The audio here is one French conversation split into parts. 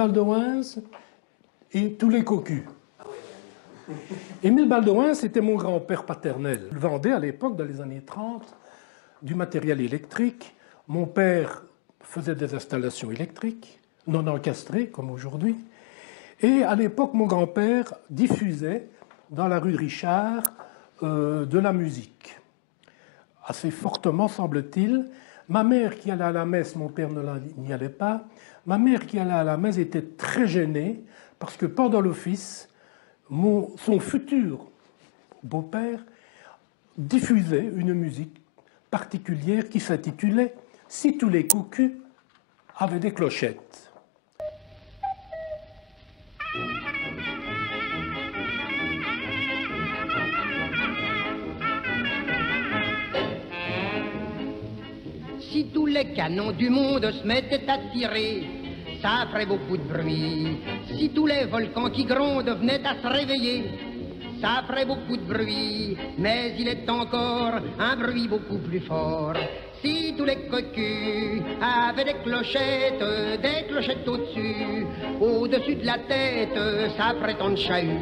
Baldouin et tous les cocus. Émile Baldouin, c'était mon grand-père paternel. Il vendait à l'époque, dans les années 30, du matériel électrique. Mon père faisait des installations électriques, non encastrées comme aujourd'hui. Et à l'époque, mon grand-père diffusait dans la rue Richard de la musique. Assez fortement, semble-t-il. Ma mère qui allait à la messe, mon père n'y allait pas. Ma mère qui allait à la messe était très gênée parce que pendant l'office, son futur beau-père diffusait une musique particulière qui s'intitulait « Si tous les cocus avaient des clochettes ». Si tous les canons du monde se mettaient à tirer, ça ferait beaucoup de bruit. Si tous les volcans qui grondent venaient à se réveiller, ça ferait beaucoup de bruit. Mais il est encore un bruit beaucoup plus fort. Si tous les cocus avaient des clochettes au-dessus de la tête, ça ferait tant de chahut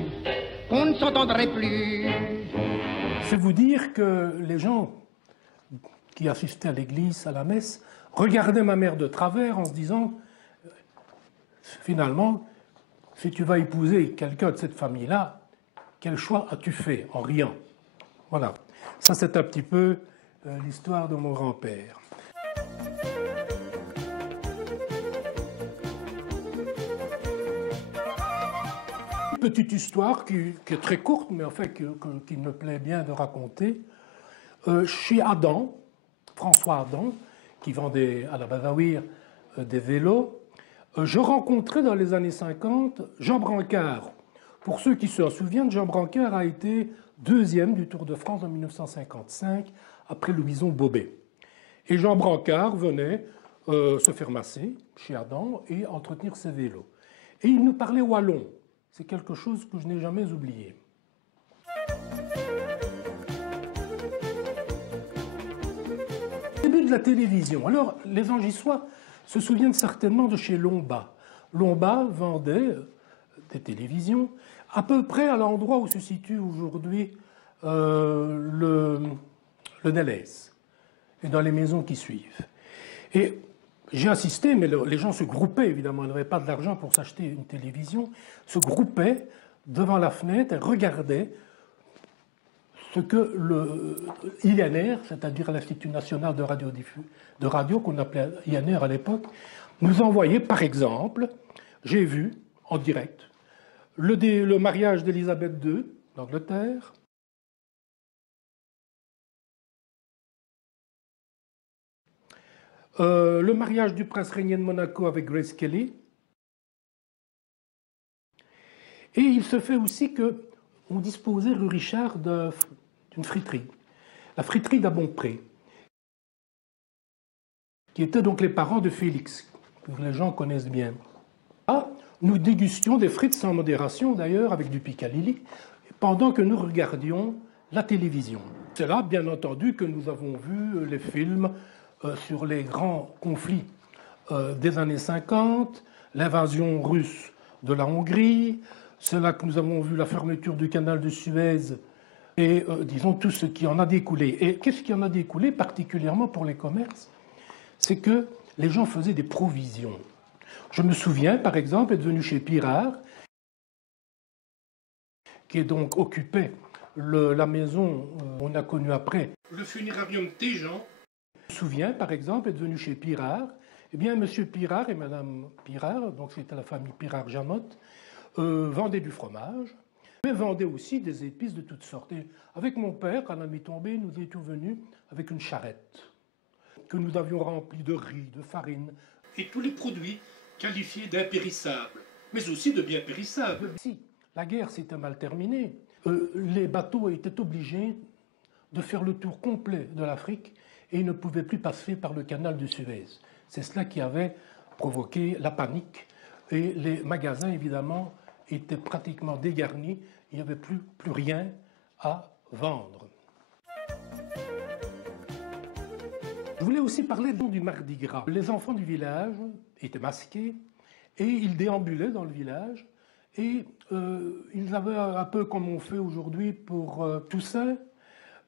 qu'on ne s'entendrait plus. C'est vous dire que les gens qui assistaient à l'église, à la messe, regardaient ma mère de travers en se disant finalement, si tu vas épouser quelqu'un de cette famille-là, quel choix as-tu fait en riant? Voilà. Ça, c'est un petit peu l'histoire de mon grand-père. Une petite histoire qui est très courte, mais en fait qui me plaît bien de raconter. Chez Adam, François Adam, qui vendait à la Bazaouir des vélos, je rencontrais dans les années 50 Jean Brancard. Pour ceux qui se souviennent, Jean Brancard a été deuxième du Tour de France en 1955, après Louison Bobet. Et Jean Brancard venait se faire masser chez Adam et entretenir ses vélos. Et il nous parlait wallon. C'est quelque chose que je n'ai jamais oublié. Début de la télévision. Alors, les Angissois se souviennent certainement de chez Lomba. Lomba vendait des télévisions à peu près à l'endroit où se situe aujourd'hui le Nélès et dans les maisons qui suivent. Et j'ai assisté, mais les gens se groupaient, évidemment, ils n'avaient pas de l'argent pour s'acheter une télévision, se groupaient devant la fenêtre et regardaient ce que l'INR, c'est-à-dire l'Institut national de radio, qu'on appelait INR à l'époque, nous envoyait. Par exemple, j'ai vu en direct le mariage d'Élisabeth II d'Angleterre, le mariage du prince régnier de Monaco avec Grace Kelly. Et il se fait aussi qu'on disposait rue Richard d'une friterie, la friterie d'Abompré, qui étaient donc les parents de Félix, que les gens connaissent bien. Là, nous dégustions des frites sans modération, d'ailleurs, avec du Piccalilli, pendant que nous regardions la télévision. C'est là, bien entendu, que nous avons vu les films sur les grands conflits des années 50, l'invasion russe de la Hongrie. C'est là que nous avons vu la fermeture du canal de Suez et, disons, tout ce qui en a découlé. Et qu'est-ce qui en a découlé, particulièrement pour les commerces? C'est que les gens faisaient des provisions. Je me souviens, par exemple, être venu chez Pirard, qui est donc occupé la maison on a connue après, le funérarium Téjean. Je me souviens, par exemple, être venu chez Pirard. Eh bien, M. Pirard et Mme Pirard, donc c'était la famille Pirard-Jamotte, vendaient du fromage, mais vendaient aussi des épices de toutes sortes. Et avec mon père, quand la nuit tombée, nous étions venus avec une charrette que nous avions remplie de riz, de farine, et tous les produits qualifiés d'impérissables, mais aussi de bien périssables. Si la guerre s'était mal terminée, les bateaux étaient obligés de faire le tour complet de l'Afrique et ils ne pouvaient plus passer par le canal de Suez. C'est cela qui avait provoqué la panique. Et les magasins, évidemment, étaient pratiquement dégarnis. Il n'y avait plus rien à vendre. Je voulais aussi parler du Mardi Gras. Les enfants du village étaient masqués Et ils déambulaient dans le village. Et ils avaient un peu comme on fait aujourd'hui pour Toussaint.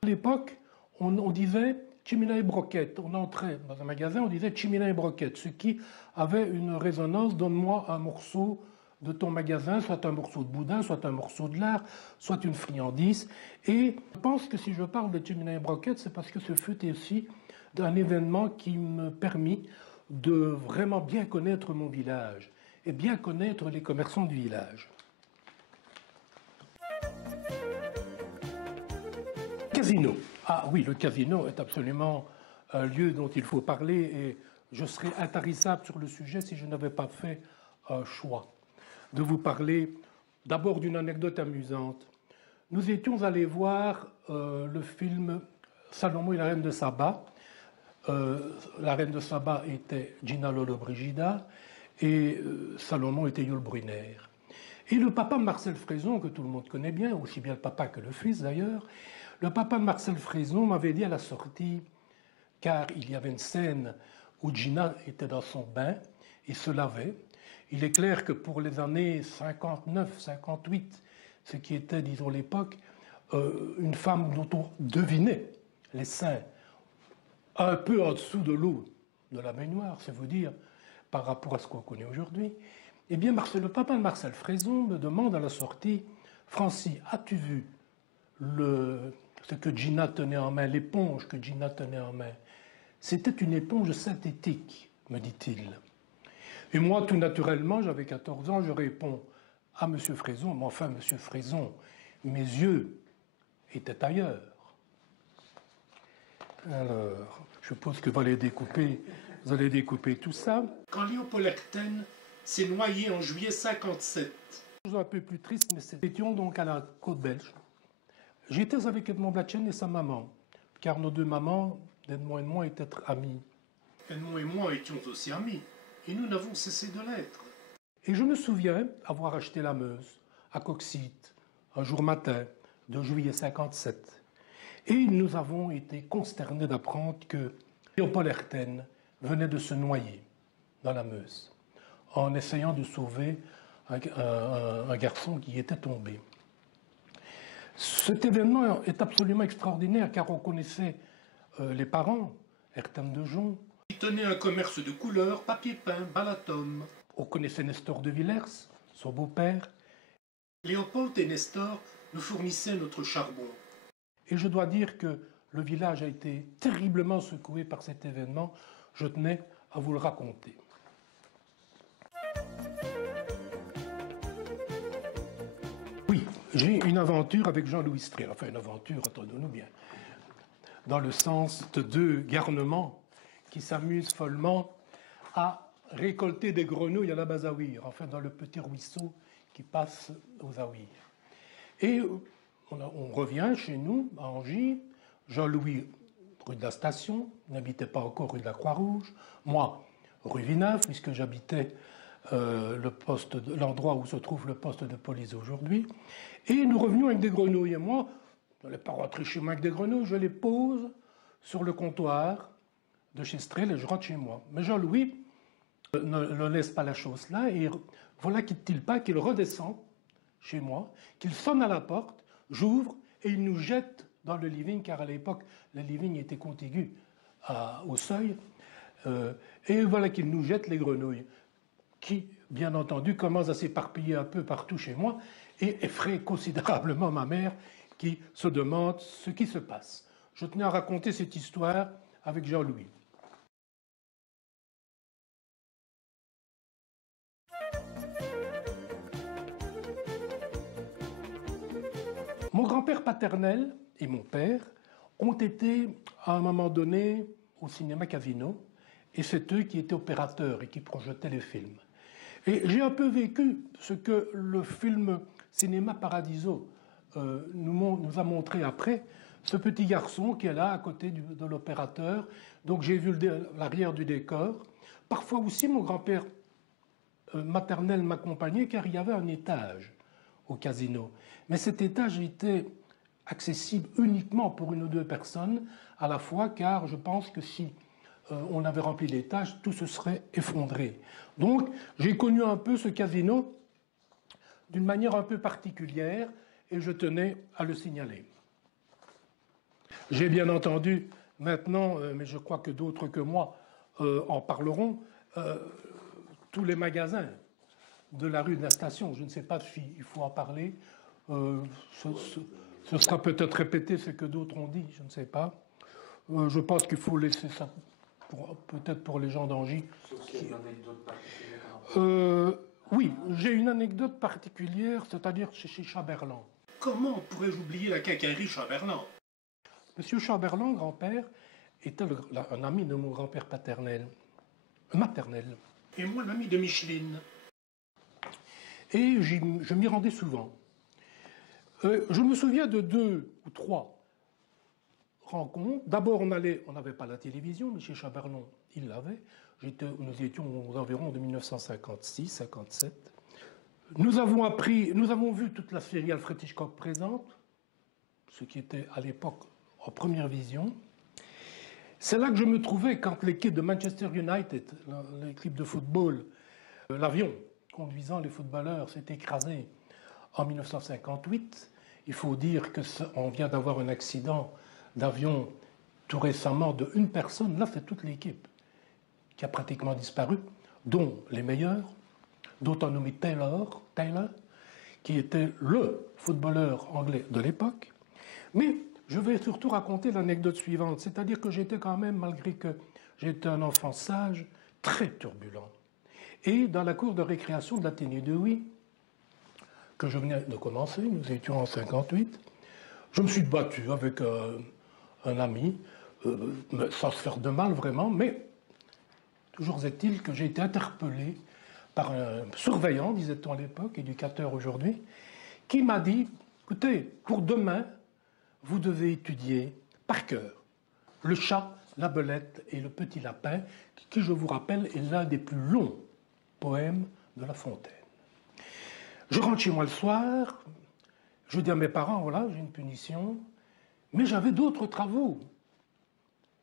À l'époque, on disait chimina et broquette. On entrait dans un magasin, on disait chimina et broquette, ce qui avait une résonance, donne-moi un morceau de ton magasin, soit un morceau de boudin, soit un morceau de lard, soit une friandise. Et je pense que si je parle de chimina et broquette, c'est parce que ce fut aussi un événement qui me permit de vraiment bien connaître mon village et bien connaître les commerçants du village. Casino. Ah oui, le casino est absolument un lieu dont il faut parler et je serais intarissable sur le sujet si je n'avais pas fait un choix de vous parler d'abord d'une anecdote amusante. Nous étions allés voir le film Salomon et la reine de Saba. La reine de Saba était Gina Lollobrigida et Salomon était Yul Brynner. Et le papa de Marcel Frézon, que tout le monde connaît bien, aussi bien le papa que le fils d'ailleurs, le papa de Marcel Frézon m'avait dit à la sortie, car il y avait une scène où Gina était dans son bain et se lavait. Il est clair que pour les années 59, 58, ce qui était, disons, l'époque, une femme dont on devinait les seins un peu en dessous de l'eau de la baignoire, c'est vous dire, par rapport à ce qu'on connaît aujourd'hui, eh bien, le papa de Marcel Frézon me demande à la sortie, « Francis, as-tu vu ce que Gina tenait en main, l'éponge que Gina tenait en main? C'était une éponge synthétique, me dit-il. » Et moi, tout naturellement, j'avais 14 ans, je réponds à M. Frézon, mais enfin, M. Frézon, mes yeux étaient ailleurs. Alors, je suppose que vous allez découper tout ça. Quand Léopold Herten s'est noyé en juillet 57. Un peu plus triste, mais nous étions donc à la côte belge. J'étais avec Edmond Blatchen et sa maman, car nos deux mamans, Edmond et moi, étaient amis. Edmond et moi étions aussi amis, et nous n'avons cessé de l'être. Et je me souviens avoir acheté la Meuse, à Coxyde, un jour matin de juillet 57. Et nous avons été consternés d'apprendre que Léopold Herten venait de se noyer dans la Meuse, en essayant de sauver un garçon qui était tombé. Cet événement est absolument extraordinaire car on connaissait les parents, Herten de Jon. Il tenait un commerce de couleurs, papier peint, balatum. On connaissait Nestor de Villers, son beau-père. Léopold et Nestor nous fournissaient notre charbon. Et je dois dire que le village a été terriblement secoué par cet événement. Je tenais à vous le raconter. Oui, j'ai une aventure avec Jean-Louis Stré. Enfin, une aventure, entendons-nous bien. Dans le sens de deux garnements qui s'amusent follement à récolter des grenouilles à la Bazaouire, enfin dans le petit ruisseau qui passe aux Aouires. Et on revient chez nous, à Angy. Jean-Louis, rue de la Station, n'habitait pas encore rue de la Croix-Rouge. Moi, rue Vineuve, puisque j'habitais l'endroit où se trouve le poste de police aujourd'hui. Et nous revenions avec des grenouilles. Et moi, je n'allais pas rentrer chez moi avec des grenouilles, je les pose sur le comptoir de chez Strel et je rentre chez moi. Mais Jean-Louis ne laisse pas la chose là, et voilà quitte-t-il pas qu'il redescend chez moi, qu'il sonne à la porte, j'ouvre, et il nous jette dans le living, car à l'époque, le living était contigu au seuil, et voilà qu'il nous jette les grenouilles, qui, bien entendu, commencent à s'éparpiller un peu partout chez moi, et effraie considérablement ma mère, qui se demande ce qui se passe. Je tenais à raconter cette histoire avec Jean-Louis. Mon grand-père paternel et mon père ont été, à un moment donné, au cinéma Casino, et c'est eux qui étaient opérateurs et qui projetaient les films. Et j'ai un peu vécu ce que le film Cinéma Paradiso nous a montré après, ce petit garçon qui est là à côté de l'opérateur. Donc j'ai vu l'arrière du décor. Parfois aussi, mon grand-père maternel m'accompagnait car il y avait un étage au casino. Mais cet étage était accessible uniquement pour une ou deux personnes à la fois, car je pense que si on avait rempli les tâches, tout se serait effondré. Donc, j'ai connu un peu ce casino d'une manière un peu particulière et je tenais à le signaler. J'ai bien entendu maintenant, mais je crois que d'autres que moi en parleront, tous les magasins de la rue de la Station. Je ne sais pas s'il faut en parler. Ce sera peut-être répéter ce que d'autres ont dit, je ne sais pas. Je pense qu'il faut laisser ça peut-être pour les gens d'Angy. Une anecdote particulière. Oui, j'ai une anecdote particulière, c'est-à-dire chez Chaberlan. Comment pourrais-je oublier la quincaillerie Chamberlain? Monsieur Chaberlan, grand-père, était un ami de mon grand-père maternel. Et moi, l'ami de Micheline. Et je m'y rendais souvent. Je me souviens de 2 ou 3 rencontres. D'abord, on n'avait pas la télévision, mais chez Chaberlan, il l'avait. Nous étions aux environs de 1956-57. Nous avons vu toute la série Alfred Hitchcock présente, ce qui était à l'époque en première vision. C'est là que je me trouvais quand l'équipe de Manchester United, l'équipe de football, l'avion conduisant les footballeurs s'est écrasé en 1958. Il faut dire qu'on vient d'avoir un accident d'avion tout récemment de une personne. Là, c'est toute l'équipe qui a pratiquement disparu, dont les meilleurs, dont un nommé Taylor, qui était le footballeur anglais de l'époque. Mais je vais surtout raconter l'anecdote suivante, c'est-à-dire que j'étais quand même, malgré que j'étais un enfant sage, très turbulent. Et dans la cour de récréation de l'Athénée de Huy, que je venais de commencer, nous étions en 58, je me suis battu avec un ami, sans se faire de mal vraiment, mais toujours est-il que j'ai été interpellé par un surveillant, disait-on à l'époque, éducateur aujourd'hui, qui m'a dit, écoutez, pour demain, vous devez étudier par cœur le chat, la belette et le petit lapin, qui, je vous rappelle, est l'un des plus longs poèmes de La Fontaine. Je rentre chez moi le soir, je dis à mes parents, voilà, j'ai une punition, mais j'avais d'autres travaux.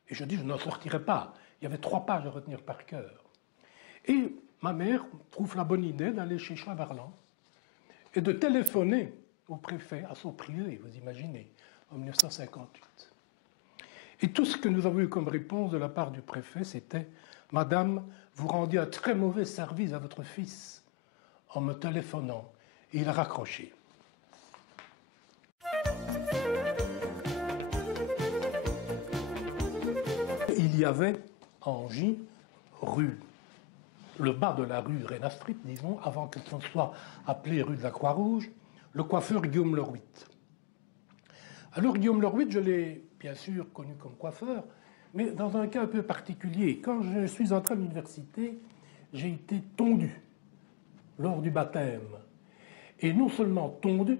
Et je dis, je n'en sortirai pas. Il y avait 3 pages à retenir par cœur. Et ma mère trouve la bonne idée d'aller chez Chaberlan et de téléphoner au préfet, à son privé, vous imaginez, en 1958. Et tout ce que nous avons eu comme réponse de la part du préfet, c'était « Madame, vous rendiez un très mauvais service à votre fils en me téléphonant. » Et il a raccroché. Il y avait à Angy, le bas de la rue Rena Street, disons, avant que ce soit appelé rue de la Croix-Rouge, le coiffeur Guillaume Leruit. Alors Guillaume Leruit, je l'ai bien sûr connu comme coiffeur, mais dans un cas un peu particulier. Quand je suis entré à l'université, j'ai été tondu lors du baptême. Et non seulement tondu,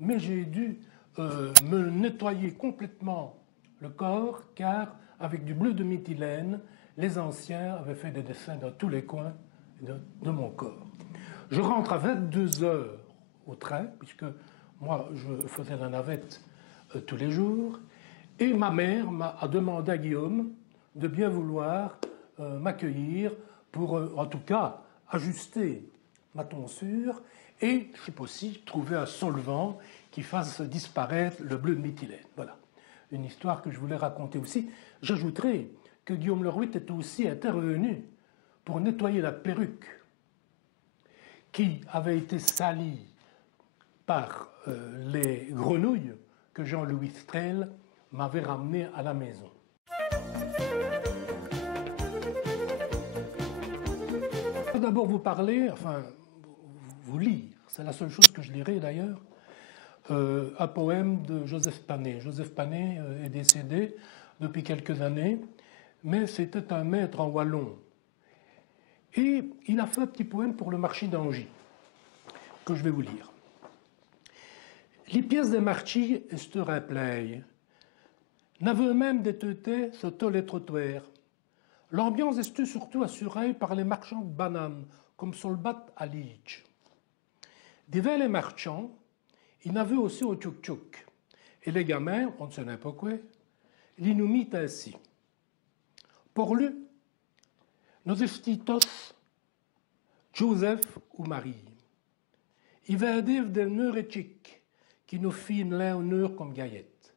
mais j'ai dû me nettoyer complètement le corps, car avec du bleu de méthylène, les anciens avaient fait des dessins dans tous les coins de mon corps. Je rentre à 22 heures au train, puisque moi je faisais la navette tous les jours, et ma mère a demandé à Guillaume de bien vouloir m'accueillir pour, en tout cas, ajuster ma tonsure et, si possible, trouver un solvant qui fasse disparaître le bleu de méthylène. Voilà, une histoire que je voulais raconter aussi. J'ajouterai que Guillaume Leruit est aussi intervenu pour nettoyer la perruque qui avait été salie par les grenouilles que Jean-Louis Strel m'avait ramenées à la maison. Je vais d'abord vous parler, enfin, vous lire, c'est la seule chose que je lirai d'ailleurs, un poème de Joseph Panet. Joseph Panet est décédé depuis quelques années, mais c'était un maître en wallon. Et il a fait un petit poème pour le marché d'Angy, que je vais vous lire. Les pièces des marchés est replay. N'aveux même des teutés sauto les trottoirs. L'ambiance est surtout assurée par les marchands de bananes, comme Solbat à Liege. Divers les marchands, il n'avait aussi au tchouk-tchouk. Et les gamins, on ne sait pas quoi, ils nous mit ainsi. Pour lui, nos estitos, Joseph ou Marie. I verdiv del neuretchik, qui nous fit une léonure comme gaillette.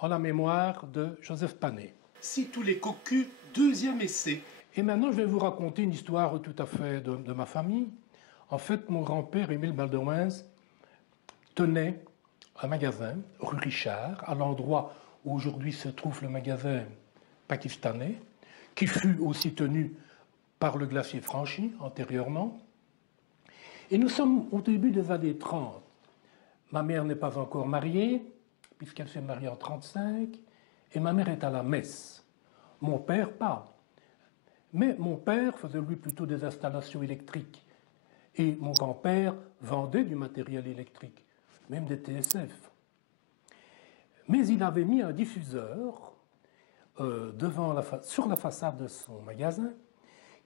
En la mémoire de Joseph Panet. Si tous les cocus, deuxième essai. Et maintenant, je vais vous raconter une histoire tout à fait de ma famille. En fait, mon grand-père, Émile Baldewins, tenait un magasin, rue Richard, à l'endroit où aujourd'hui se trouve le magasin pakistanais, qui fut aussi tenu par le glacier Franchi antérieurement. Et nous sommes au début des années 30. Ma mère n'est pas encore mariée, puisqu'elle s'est mariée en 1935, et ma mère est à la messe. Mon père pas. Mais mon père faisait lui plutôt des installations électriques. Et mon grand-père vendait du matériel électrique, même des TSF. Mais il avait mis un diffuseur sur la façade de son magasin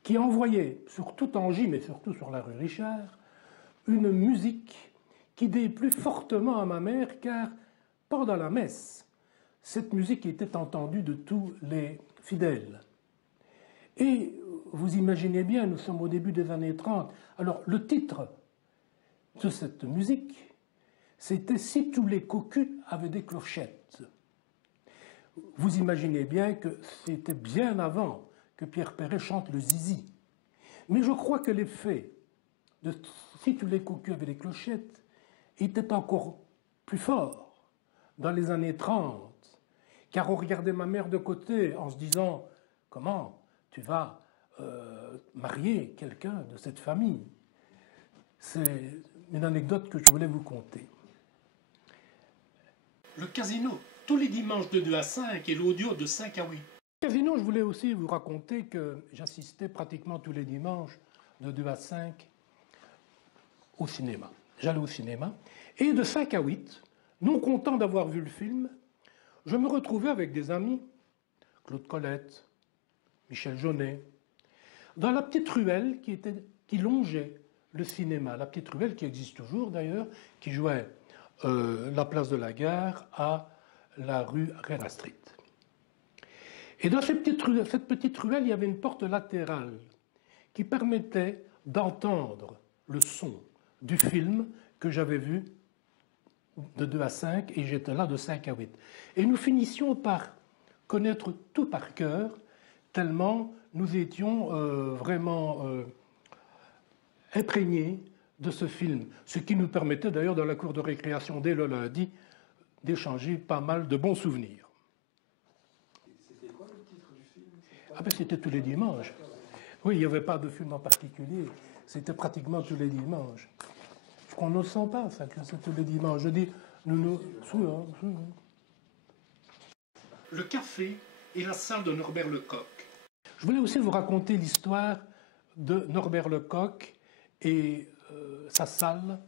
qui envoyait sur tout Angy, mais surtout sur la rue Richard, une musique qui déplut fortement à ma mère, car pendant la messe, cette musique était entendue de tous les fidèles. Et vous imaginez bien, nous sommes au début des années 30. Alors, le titre de cette musique, c'était « Si tous les cocus avaient des clochettes ». Vous imaginez bien que c'était bien avant que Pierre Perret chante le zizi. Mais je crois que l'effet de « Si tous les cocus avaient des clochettes » était encore plus fort dans les années 30, car on regardait ma mère de côté en se disant « Comment tu vas marier quelqu'un de cette famille ?» C'est une anecdote que je voulais vous conter. Le casino, tous les dimanches de 2 à 5 et l'audio de 5 à 8. Le casino, je voulais aussi vous raconter que j'assistais pratiquement tous les dimanches de 2 à 5 au cinéma. J'allais au cinéma. Et de 5 à 8, non content d'avoir vu le film, je me retrouvais avec des amis, Claude Colette, Michel Jaunet, dans la petite ruelle qui longeait le cinéma. La petite ruelle qui existe toujours d'ailleurs, qui jouait la place de la Gare à la rue Rera Street. Et dans cette petite ruelle, il y avait une porte latérale qui permettait d'entendre le son du film que j'avais vu de 2 à 5, et j'étais là de 5 à 8. Et nous finissions par connaître tout par cœur, tellement nous étions vraiment imprégnés de ce film, ce qui nous permettait d'ailleurs dans la cour de récréation dès le lundi d'échanger pas mal de bons souvenirs. C'était quoi le titre du film? Ah ben c'était tous les dimanches. Oui, il n'y avait pas de film en particulier, c'était pratiquement tous les dimanches. On ne sent pas ça, que c'est tous les dimanches. Je dis, Le café et la salle de Norbert Lecoq. Je voulais aussi vous raconter l'histoire de Norbert Lecoq et sa salle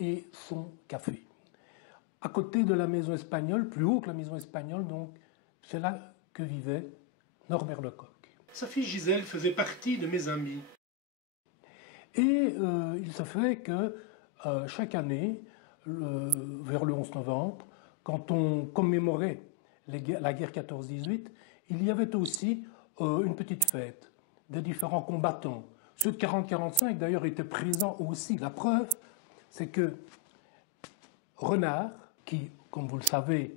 et son café. À côté de la maison espagnole, plus haut que la maison espagnole, donc c'est là que vivait Norbert Lecoq. Sa fille Gisèle faisait partie de mes amis. Et il se fait que chaque année, vers le 11 novembre, quand on commémorait la guerre 14-18, il y avait aussi une petite fête des différents combattants. Ceux de 40-45 d'ailleurs étaient présents aussi. La preuve, c'est que Renard, qui, comme vous le savez,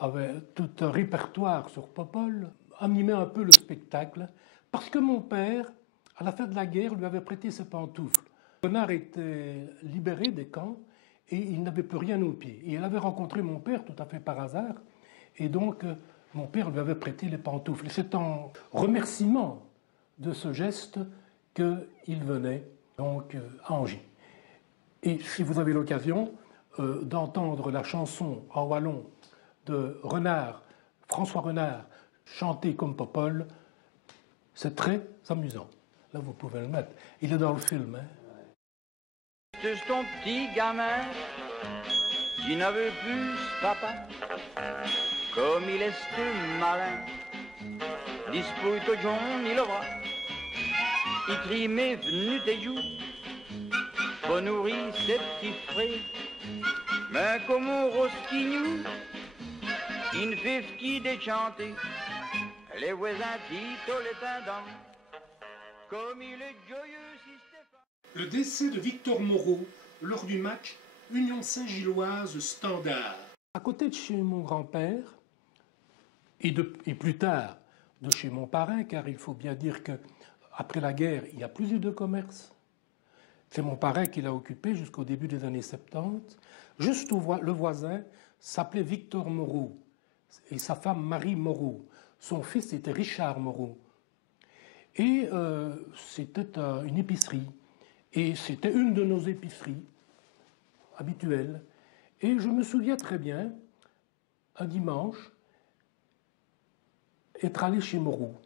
avait tout un répertoire sur Popol, animait un peu le spectacle, parce que mon père, à la fin de la guerre, lui avait prêté ses pantoufles. Renard était libéré des camps et il n'avait plus rien aux pieds. Et il avait rencontré mon père tout à fait par hasard, et donc mon père lui avait prêté les pantoufles. Et c'est en remerciement de ce geste qu'il venait donc à Angy. Et si vous avez l'occasion d'entendre la chanson en wallon de Renard, François Renard, chantée comme Popol, c'est très amusant. Là, vous pouvez le mettre. Il est dans le film. Hein. C'est ton petit gamin qui ne veut plus papa, comme il est malin. Dispute au John, il le bras. Il crie mais venu tes joues, pour nourrir ses petits frais. Mais comme au rosquignou, il ne fait qui déchanter. les voisins Tito l'étendant, comme il est joyeux si Stéphane. Le décès de Victor Moreau lors du match Union Saint-Gilloise Standard. À côté de chez mon grand-père, et plus tard de chez mon parrain, car il faut bien dire qu'après la guerre, il n'y a plus eu de commerce. C'est mon parrain qui l'a occupé jusqu'au début des années 70. Juste le voisin s'appelait Victor Moreau et sa femme Marie Moreau. Son fils était Richard Moreau. Et c'était une épicerie. Et c'était une de nos épiceries habituelles. Et je me souviens très bien, un dimanche, être allé chez Moreau.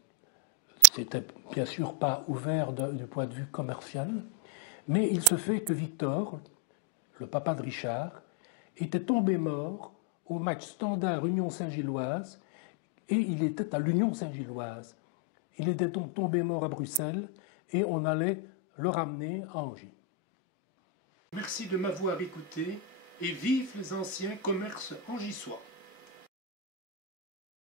C'était bien sûr pas ouvert du point de vue commercial, mais il se fait que Victor, le papa de Richard, était tombé mort au match Standard Union Saint-Gilloise, et il était à l'Union Saint-Gilloise. Il était donc tombé mort à Bruxelles, et on allait le ramener à Angy. Merci de m'avoir écouté et vive les anciens commerces angissois.